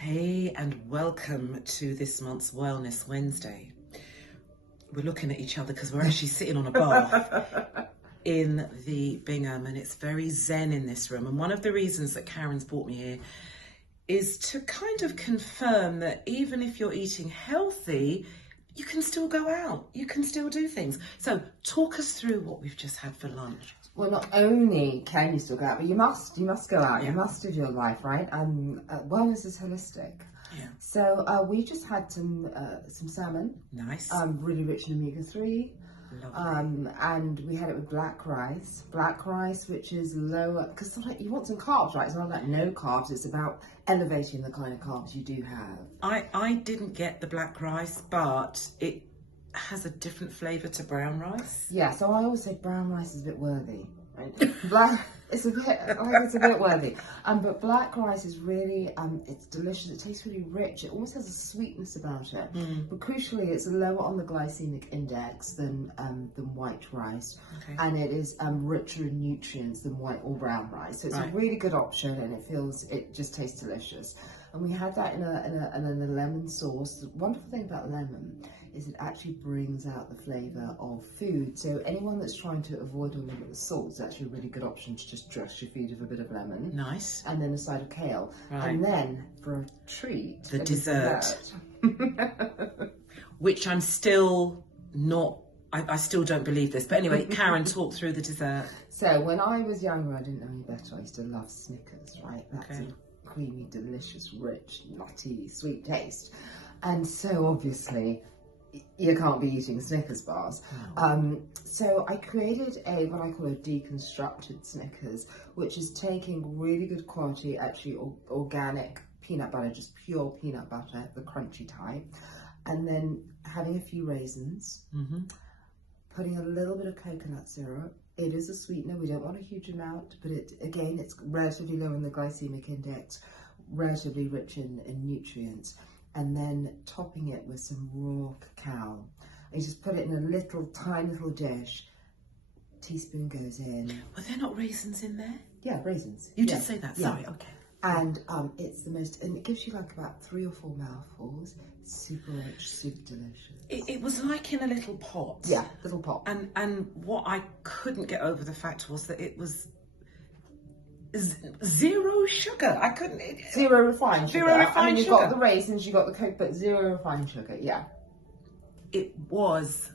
Hey, and welcome to this month's Wellness Wednesday. We're looking at each other because we're actually sitting on a bath in the Bingham, and it's very zen in this room. And one of the reasons that Karen's brought me here is to kind of confirm that even if you're eating healthy, you can still go out, you can still do things. So talk us through what we've just had for lunch. Well, not only can you still go out, but you must go out. Yeah. You must live your life, right? Wellness is holistic. Yeah. So we just had some salmon. Nice. Really rich in omega-3. Lovely. And we had it with black rice. Black rice, which is lower, because sometimes you want some carbs, right? It's not like no carbs. It's about elevating the kind of carbs you do have. I didn't get the black rice, but it has a different flavour to brown rice. Yeah, so I always say brown rice is a bit worthy, right? It's a bit worthy. But black rice is really, it's delicious. It tastes really rich. It almost has a sweetness about it. But crucially, it's lower on the glycemic index than white rice, and it is richer in nutrients than white or brown rice. So it's a really good option, and it just tastes delicious. And we had that in a lemon sauce. The wonderful thing about lemon is it actually brings out the flavour of food. So anyone that's trying to avoid or limit the salt is actually a really good option to just dress your food with a bit of lemon. Nice. And then a side of kale. Right. And then for a treat, the dessert. Which I'm still not, I still don't believe this. But anyway, Karen, talk through the dessert. So when I was younger, I didn't know any better. I used to love Snickers, right? That's a creamy, delicious, rich, nutty, sweet taste. And so obviously, you can't be eating Snickers bars. No. So I created what I call a deconstructed Snickers, which is taking really good quality, actually organic peanut butter, just pure peanut butter, the crunchy type, and then having a few raisins, putting a little bit of coconut syrup. It is a sweetener, we don't want a huge amount, but it's relatively low in the glycemic index, relatively rich in nutrients. And then topping it with some raw cacao. And you just put it in a little, tiny little dish. Teaspoon goes in. Were there not raisins in there? Yeah, raisins. You did say that, sorry, okay. And it's the most, and it gives you like about 3 or 4 mouthfuls. Super rich, super delicious. It was like in a little pot. Yeah, little pot. And what I couldn't get over the fact was that it was zero sugar. I couldn't. Zero refined sugar. Zero refined sugar. You got the raisins, you got the coke, but zero refined sugar. Yeah. It was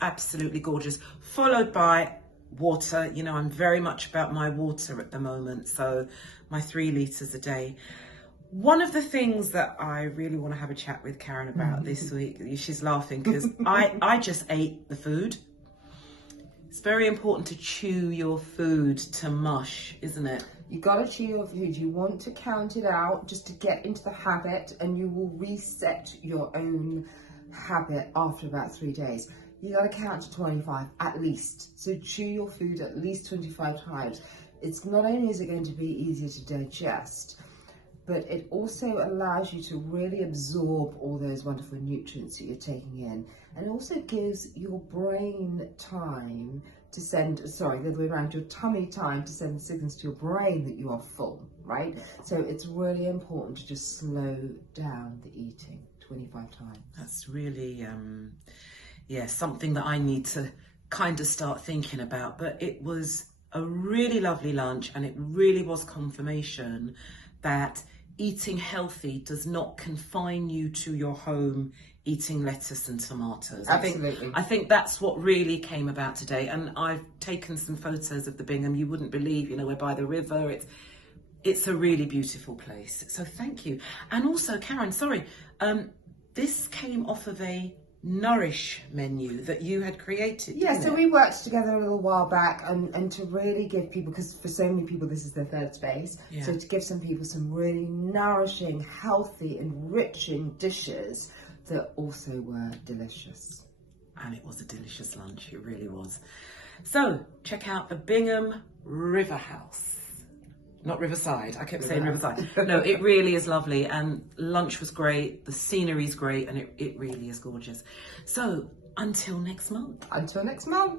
absolutely gorgeous. Followed by water. You know, I'm very much about my water at the moment. So my 3 litres a day. One of the things that I really want to have a chat with Karen about this week, she's laughing because I just ate the food. It's very important to chew your food to mush, isn't it? You got to chew your food. You want to count it out just to get into the habit, and you will reset your own habit after about 3 days. You got to count to 25 at least. So chew your food at least 25 times. It's not only is it going to be easier to digest, but it also allows you to really absorb all those wonderful nutrients that you're taking in. And it also gives your brain time to send, the other way around, your tummy time to send signals to your brain that you are full, right? So it's really important to just slow down the eating 25 times. That's really, something that I need to kind of start thinking about. But it was a really lovely lunch, and it really was confirmation that eating healthy does not confine you to your home eating lettuce and tomatoes. Absolutely. I think that's what really came about today. And I've taken some photos of the Bingham. You wouldn't believe, we're by the river. It's a really beautiful place. So thank you. And also, Karen, sorry, this came off of a Nourish menu that you had created. Yeah, so we worked together a little while back and to really give people, because for so many people this is their third space, so to give some people some really nourishing, healthy, enriching dishes that also were delicious. And it was a delicious lunch, it really was. So check out the Bingham River House. Not Riverside, I kept saying Riverside. No, it really is lovely, and lunch was great, the scenery's great, and it really is gorgeous. So, until next month. Until next month.